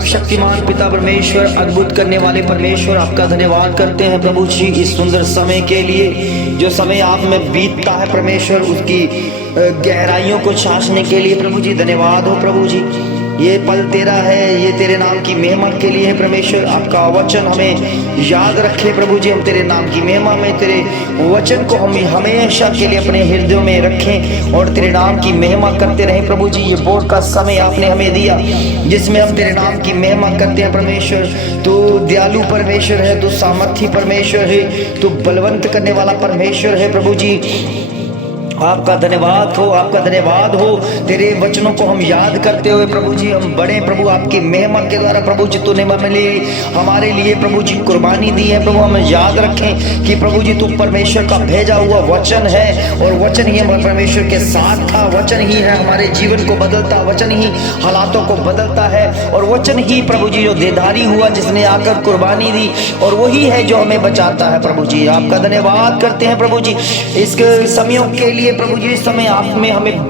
सर्वशक्तिमान पिता परमेश्वर, अद्भुत करने वाले परमेश्वर, आपका धन्यवाद करते हैं प्रभु जी इस सुंदर समय के लिए जो समय आप में बीतता है परमेश्वर, उसकी गहराइयों को छाछने के लिए प्रभु जी धन्यवाद हो प्रभु जी। ये पल तेरा है, ये तेरे नाम की महिमा के लिए है परमेश्वर। आपका वचन हमें याद रखे प्रभु जी, हम तेरे नाम की महिमा में तेरे वचन को हम हमेशा के लिए अपने हृदयों में रखें और तेरे नाम की महिमा करते रहें प्रभु जी। ये बोर्ड का समय आपने हमें दिया जिसमें हम तेरे नाम की महिमा करते हैं परमेश्वर। तू दयालु परमेश्वर है, तू सामर्थी परमेश्वर है, तू बलवंत करने वाला परमेश्वर है प्रभु जी। आपका धन्यवाद हो, आपका धन्यवाद हो। तेरे वचनों को हम याद करते हुए प्रभु जी हम बड़े प्रभु आपकी महिमा के द्वारा प्रभु जी तूने हमारे लिए प्रभु जी कुर्बानी दी है प्रभु। हम याद रखें कि प्रभु जी तू परमेश्वर का भेजा हुआ वचन है और वचन ही हमारे परमेश्वर के साथ था। वचन ही है हमारे जीवन को बदलता, वचन ही हालातों को बदलता है और वचन ही प्रभु जी जो देधारी हुआ जिसने आकर कुर्बानी दी और वही है जो हमें बचाता है प्रभु जी। आपका धन्यवाद करते हैं प्रभु जी इस समयों के लिए प्रभु जी। इस समय आप में हमें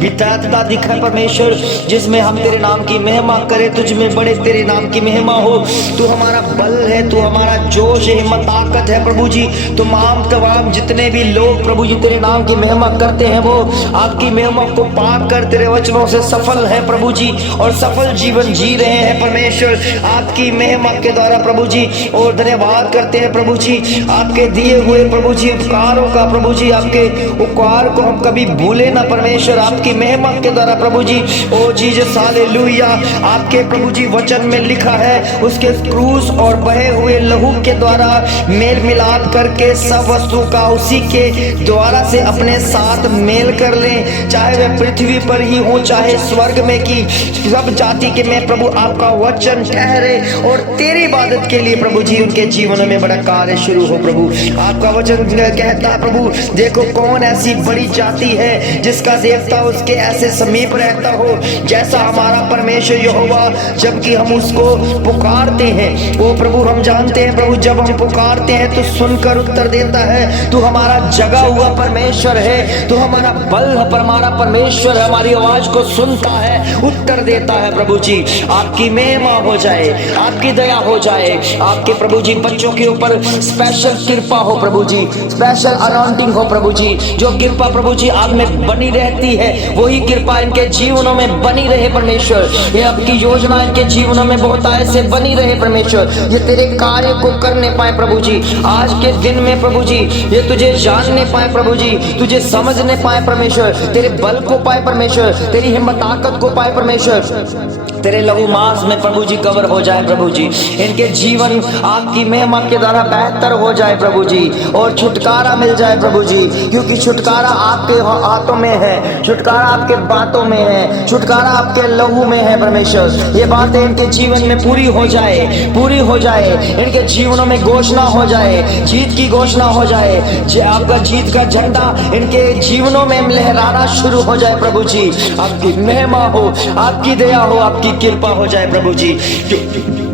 बिताता दिखा परमेश्वर जिसमें हम तेरे नाम की महिमा करें, तुझ में बड़े तेरे नाम की महिमा हो। तू हमारा बल है, तू हमारा जोश है, हिम्मत ताकत है प्रभु जी। तमाम जितने भी लोग प्रभु जी तेरे नाम की महिमा करते हैं वो आपकी महिमा को पाकर तेरे वचनों से सफल है प्रभु जी और सफल जीवन जी रहे हैं परमेश्वर आपकी महिमा के द्वारा प्रभु जी। और धन्यवाद करते हैं प्रभु जी आपके दिए हुए प्रभु जी उपकारों का प्रभु जी। आपके उपकार को हम कभी भूले ना परमेश्वर आपकी महिमा के द्वारा प्रभु जी। ओ जीसस हालेलुया। आपके प्रभु जी वचन में लिखा है उसके क्रूस और बहे हुए लहू के द्वारा मेल मिलाप करके सब वस्तु का उसी के द्वारा से अपने साथ मेल कर लें, चाहे वह पृथ्वी पर ही हो चाहे स्वर्ग में की सब जाति के में प्रभु आपका वचन ठहरे और तेरी इबादत के लिए प्रभु जी उनके जीवन में बड़ा कार्य शुरू हो प्रभु। आपका वचन कहता है प्रभु देखो कौन ऐसी बड़ी जाति है जिसका देवता उसके ऐसे समीप रहता हो जैसा हमारा परमेश्वर यहोवा। जबकि हम उसको पुकारते हैं वो प्रभु हम जानते हैं प्रभु जब हम पुकारते हैं तो सुनकर उत्तर देता है। तू हमारा जगा हुआ परमेश्वर है, तू हमारा बल हमारा परमेश्वर है, हमारी आवाज को सुनता है उत्तर देता है प्रभु जी। आपकी महिमा हो जाए, आपकी दया हो जाए, आपके प्रभु जी बच्चों के ऊपर स्पेशल कृपा हो प्रभु जी, स्पेशल अनॉइंटिंग हो प्रभु जी। जो कृपा प्रभु जी आप में बनी रहती है वही कृपा इनके जीवनों में बनी रहे परमेश्वर। ये आपकी योजना इनके जीवनों में बहुत ऐसे बनी रहे परमेश्वर, ये तेरे कार्य को करने पाए प्रभु जी। आज के दिन में प्रभु जी ये तुझे जानने पाए प्रभु जी, तुझे समझने पाए परमेश्वर, तेरे बल को पाए परमेश्वर, तेरी हिम्मत ताकत को पाए परमेश्वर, तेरे लहू मांस में प्रभु जी कवर हो जाए प्रभु जी। इनके जीवन आपकी महिमा के द्वारा बेहतर हो जाए प्रभु जी और छुटकारा मिल जाए प्रभु जी। क्योंकि छुटकारा आपके हाथों में है, छुटकारा आपके बातों में है, छुटकारा आपके लहू में है परमेश्वर। ये बातें इनके जीवन में पूरी हो जाए, पूरी हो जाए, इनके जीवनों में घोषणा हो जाए, जीत की घोषणा हो जाए, आपका जीत का झंडा इनके जीवनों में लहराना शुरू हो जाए प्रभु जी। आपकी महिमा हो, आपकी दया हो, आपकी कृपा हो जाए प्रभु जी।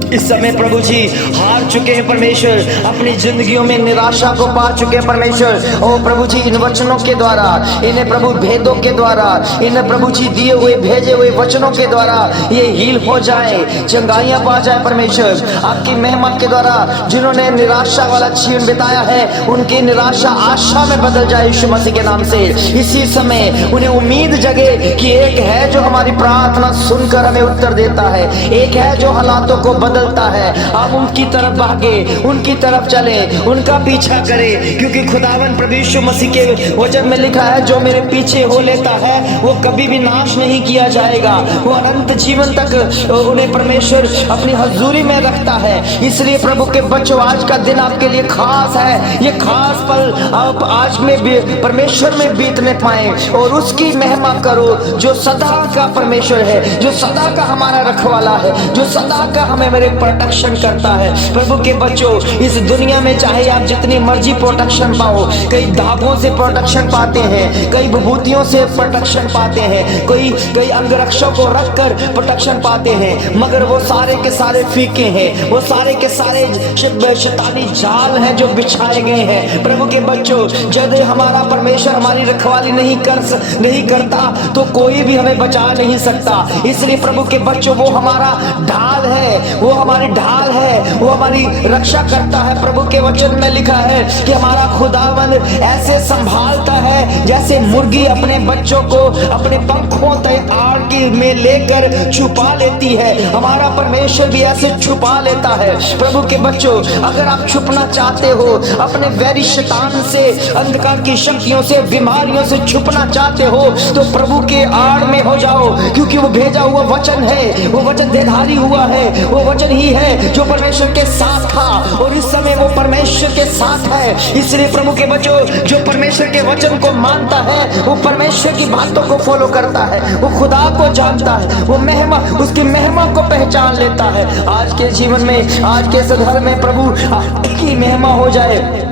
इस समय प्रभु जी हार चुके हैं परमेश्वर, अपनी जिंदगियों में निराशा को पा चुके हैं परमेश्वर। ओ प्रभु जी इन वचनों के द्वारा, इन्हें प्रभु भेदों के द्वारा, इन्हें प्रभु जी दिए हुए भेजे हुए वचनों के द्वारा ये हील हो जाए, चंगाइयां पा जाए परमेश्वर। आपकी महिमा के द्वारा जिन्होंने निराशा वाला जीवन बिताया है उनकी निराशा आशा में बदल जाए यीशु मसीह के नाम से। इसी समय उन्हें उम्मीद जगे कि एक है जो हमारी प्रार्थना सुनकर हमें उत्तर देता है, एक है जो हालातों को बदलता है। आप उनकी तरफ भागे, उनकी तरफ चले, उनका पीछा करें, क्योंकि खुदावन प्रभु यीशु मसीह के वचन में लिखा है जो मेरे पीछे हो लेता है वो कभी भी नाश नहीं किया जाएगा, वो अनंत जीवन तक उन्हें परमेश्वर अपनी हजूरी में रखता है। इसलिए प्रभु के बच्चों आज का दिन आपके लिए खास है, ये खास पल आप आज में भी परमेश्वर में बीतने पाए और उसकी महिमा करो जो सदा का परमेश्वर है, जो सदा का हमारा रखवाला है, जो सदा का हमें मेरे एक प्रोटेक्शन करता है। प्रभु के बच्चों, इस दुनिया में चाहे आप जितनी मर्जी प्रोटेक्शन पाओ, कई दागों से प्रोटेक्शन पाते हैं, कई विभूतियों से प्रोटेक्शन पाते हैं, कई अंगरक्षकों को रखकर प्रोटेक्शन पाते हैं, मगर वो सारे के सारे फीके हैं, वो सारे के सारे शैतानी जाल हैं जो बिछाए गए हैं। प्रभु के बच्चों, यदि हमारा परमेश्वर हमारी रखवाली नहीं करता तो कोई भी हमें बचा नहीं सकता। इसलिए प्रभु के बच्चों, वो हमारा ढाल है, वो हमारी ढाल है, वो हमारी रक्षा करता है। प्रभु के वचन में लिखा है कि हमारा खुदावन ऐसे संभालता है जैसे मुर्गी अपने बच्चों को अपने पंखों तक आड़ में लेकर छुपा लेती है, हमारा परमेश्वर भी ऐसे छुपा लेता है। प्रभु के बच्चों, अगर आप छुपना चाहते हो, अपने वैरी शैतान से, अंधकार की शक्तियों से, बीमारियों से छुपना चाहते हो, तो प्रभु के आड़ में हो जाओ, क्योंकि वो भेजा हुआ वचन है, वो वचन देधारी हुआ है, वो वचन ही है जो परमेश्वर के साथ था और इस समय वो परमेश्वर के साथ है। इसलिए प्रभु के बच्चों, जो परमेश्वर के वचन को मानता है, वो परमेश्वर की बातों को फॉलो करता है, वो खुदा को जानता है, वो महिमा, उसकी महिमा को पहचान लेता है। आज के जीवन में, आज के सदर में प्रभु की महिमा हो जाए,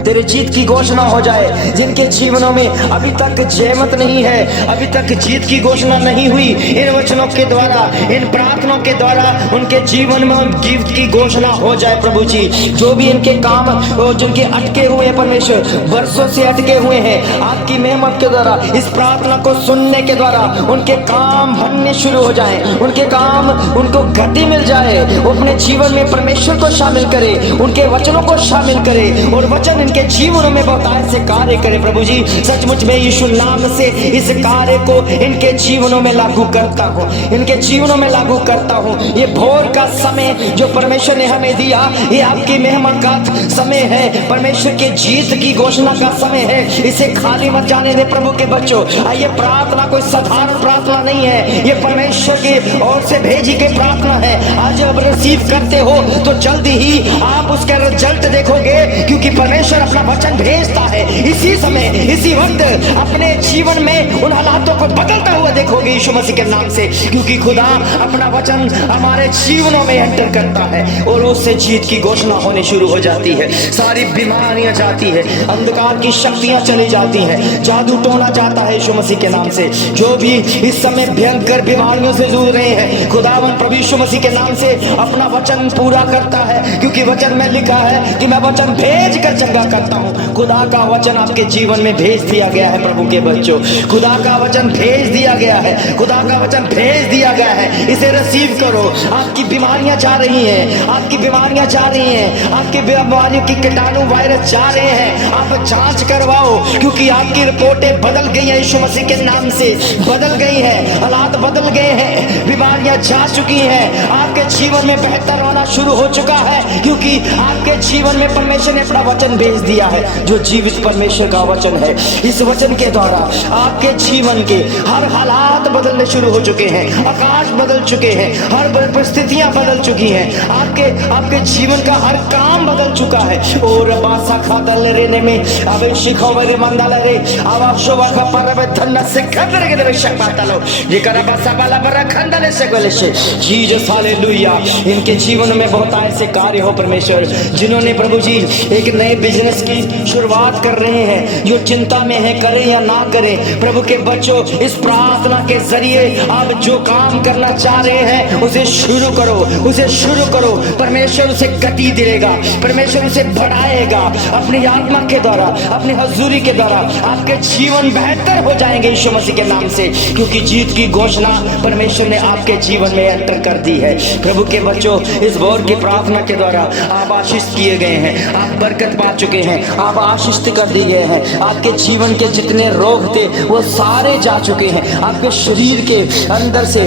तेरे जीत की घोषणा हो जाए। जिनके जीवनों में अभी तक जयमत नहीं है, अभी तक जीत की घोषणा नहीं हुई, इन वचनों के द्वारा, इन प्रार्थनाओं के द्वारा उनके जीवन में जीत की घोषणा हो जाए। प्रभु जी, जो भी इनके काम जिनके अटके हुए हैं, परमेश्वर वर्षों से अटके हुए हैं, आपकी मेहमत के द्वारा, इस प्रार्थना को सुनने के द्वारा उनके काम बनने शुरू हो जाए, उनके काम, उनको गति मिल जाए। वो अपने जीवन में परमेश्वर को शामिल करे, उनके वचनों को शामिल करे और वचन इनके जीवनों में बहुत ऐसे कार्य करे। प्रभु जी, सचमुच में यीशु नाम से इस कार्य को इनके जीवनों में लागू करता हूँ, इनके जीवनों में लागू करता हूँ। ये भोर का समय जो परमेश्वर ने हमें दिया, ये आपकी महिमा का समय है, परमेश्वर के जीत की घोषणा का समय है। इसे खाली मत जाने दे। प्रभु के बच्चों, ये प्रार्थना कोई साधारण प्रार्थना नहीं है, ये परमेश्वर की ओर से भेजी गई प्रार्थना है। आज जब रिसीव करते हो तो जल्दी ही आप उसका रिजल्ट देखोगे, क्योंकि परमेश्वर अपना वचन भेजता है। इसी समय, इसी वक्त अपने जीवन में उन हालातों को बदलता हुआ देखोगे यीशु मसीह के नाम से, क्योंकि खुदा अपना वचन हमारे जीवनों में एंटर करता है और उससे जीत की घोषणा होने शुरू हो जाती है। सारी बीमारियां जाती है, अंधकार की शक्तियां चली जाती हैं, जादू टोना जाता है यीशु मसीह के नाम से। जो भी इस समय भयंकर बीमारियों से जूझ रहे हैं, खुदावन प्रभु यीशु मसीह के नाम से अपना वचन पूरा करता है, क्योंकि वचन में लिखा है कि मैं वचन भेज कर चंगा करता हूँ। खुदा का वचन आपके जीवन में भेज दिया गया है। प्रभु के बच्चों, खुदा का वचन भेज दिया गया है, खुदा का वचन भेज दिया गया है। इसे रिसीव करो। आपकी बीमारियां जा रही हैं, आपकी बीमारियां जा रही हैं, आपकी बीमारियों की कीटाणु वायरस जा रहे हैं। आप जांच करवाओ, क्योंकि आपकी रिपोर्टें बदल गई हैं, यीशु मसीह के नाम से बदल गई हैं, हालात बदल गए हैं, बीमारियां जा चुकी हैं, आपके जीवन में बेहतर होना शुरू हो चुका है, क्योंकि आपके जीवन में परमेश्वर ने अपना वचन भेज दिया है, जो जीवित परमेश्वर का वचन है। इस वचन के द्वारा आपके जीवन के हर हालात बदलने शुरू हो चुके हैं, आकाश बदल चुके हैं, हर परिस्थितियां बदल चुकी हैं, आपके जीवन का हर काम बदल चुका है। और बासा खादल रेने में अबे शिखोवरे मंडल रे आवा शोभा का परब धन से खतर के दे शक्तालो ये करा बासा वाला बरा खंडले से गोले से जीसस हालेलुया। इनके जीवन में बहुत ऐसे कार्य हो परमेश्वर, जिन्होंने प्रभु जी एक नए बिजनेस की शुरुआत कर रहे हैं, जो चिंता में है, करें या ना करें। प्रभु के बच्चों, इस प्रार्थना के जरिए आप जो काम करना चाह रहे हैं उसे शुरू करो, उसे शुरू करो। परमेश्वर उसे गति देगा, परमेश्वर उसे बढ़ाएगा अपनी आत्मा के द्वारा, अपनी हजूरी के द्वारा। आपके जीवन बेहतर हो जाएंगे यीशु मसीह के नाम से, क्योंकि जीत की घोषणा परमेश्वर ने आपके जीवन में एंटर कर दी है। प्रभु के बच्चों, इस वोर की प्रार्थना के द्वारा आप आशीष किए गए हैं, आप बरकत पा चुके हैं, आप आशीष कर दिए गए हैं। आपके जीवन के जितने रोग थे वो सारे जा चुके हैं। आपके शरीर के अंदर से,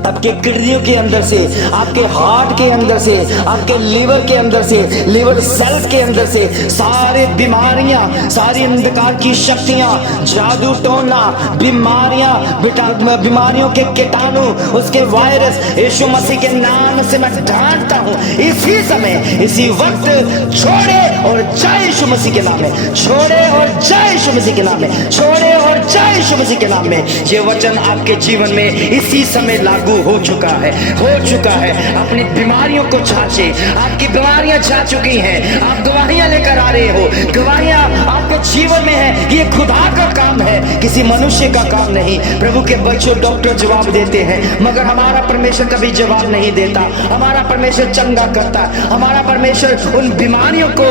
आपके किडनियों के अंदर से, आपके हार्ट के अंदर से, आपके लीवर के अंदर से, लीवर सेल्स के अंदर से सारे बीमारियां, सारी अंधकार की शक्तियां, जादू टोना, बीमारियों के कीटाणु, उसके वायरस यीशु मसीह के नाम से मैं डांटता हूं। इसी समय, इसी वक्त छोड़े और जाए यीशु मसीह के नाम में, छोड़े और जाए यीशु मसीह के नाम में, छोड़े और जाए यीशु मसीह के नाम में। ये वचन आपके जीवन में इसी समय लागू लागू हो चुका है, हो चुका है। अपनी बीमारियों को जांचे, आपकी बीमारियां जा चुकी हैं, आप गवाहियां लेकर आ रहे हो, गवाहियां आपके जीवन में है। ये खुदा का काम है, किसी मनुष्य का काम नहीं। प्रभु के बच्चों, डॉक्टर जवाब देते हैं मगर हमारा परमेश्वर कभी जवाब नहीं देता। हमारा परमेश्वर चंगा करता है, हमारा परमेश्वर उन बीमारियों को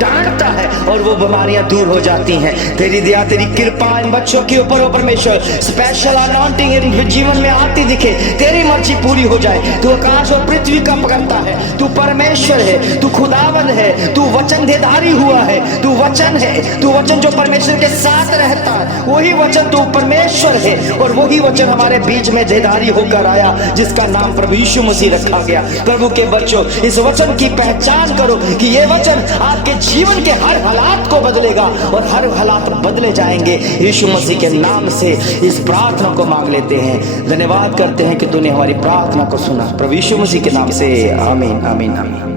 डांटता है और वो बीमारियां दूर हो जाती हैं। तेरी दया, तेरी कृपा इन बच्चों के ऊपर हो परमेश्वर। स्पेशल अनॉइंटिंग इन जीवन में आती दिखे, तेरी मर्जी पूरी हो जाए। तू आकाश और पृथ्वी का पकड़ता है, तू परमेश्वर है, तू खुदावंद है, तू वचन देधारी हुआ है, तू वचन है, तू वचन जो परमेश्वर के साथ रहता है, वही वचन तू परमेश्वर है और वही वचन हमारे बीच में देधारी होकर आया, जिसका नाम प्रभु यीशु मसीह रखा गया। प्रभु के बच्चों, इस वचन की पहचान करो कि ये वचन आपके जीवन के हर हालात को बदलेगा और हर हालात बदले जाएंगे। यीशु मसीह के नाम से इस प्रार्थना को मांग लेते हैं। धन्यवाद करते हैं कि तूने हमारी प्रार्थना को सुना। प्रभु यीशु मसीह के नाम से आमीन, आमीन, आमीन।